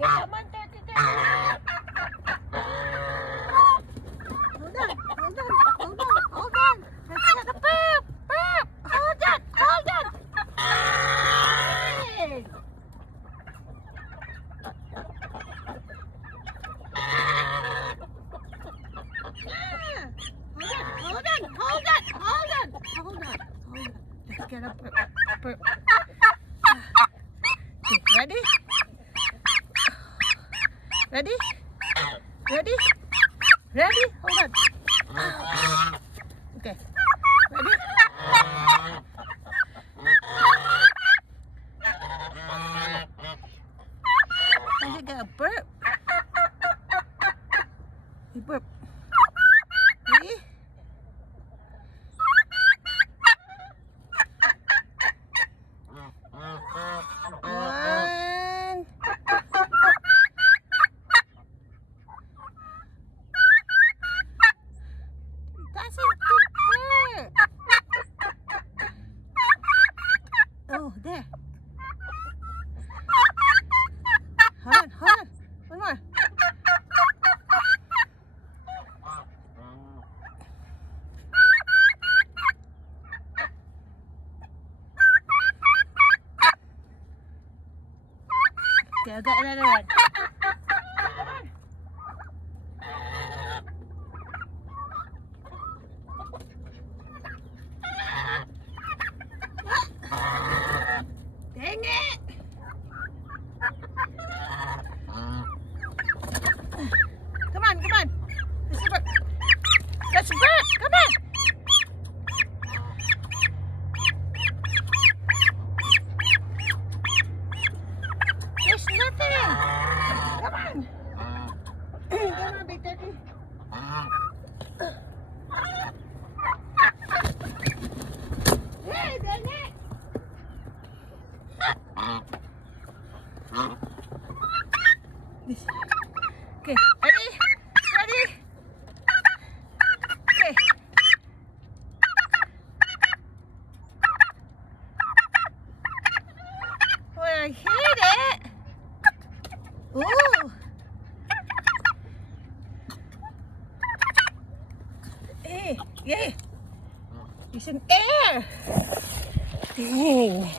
Come on, Daddy, Daddy. Hold on, hold on, hold on, hold on. Let's get a burp, burp. Hold on, hold on. Hey. Hold on, hold on, hold on, hold on. Let's get a burp, burp. Okay, ready? Ready? Ready? Ready? Hold on. Okay. Ready? And you get a burp. You burp. Ready? One. That's a good burp. Oh, there. Hold on, hold on. One more. Okay, I got another one. Dang it! Come on, come on. Let's burp. Let's burp. Come on. There's nothing. Come on. Come on, Big Daddy. Hey, dang it. Okay, ready? Ready? Okay. When I hit it, ooh. Hey, yeah. It's an air. Dang.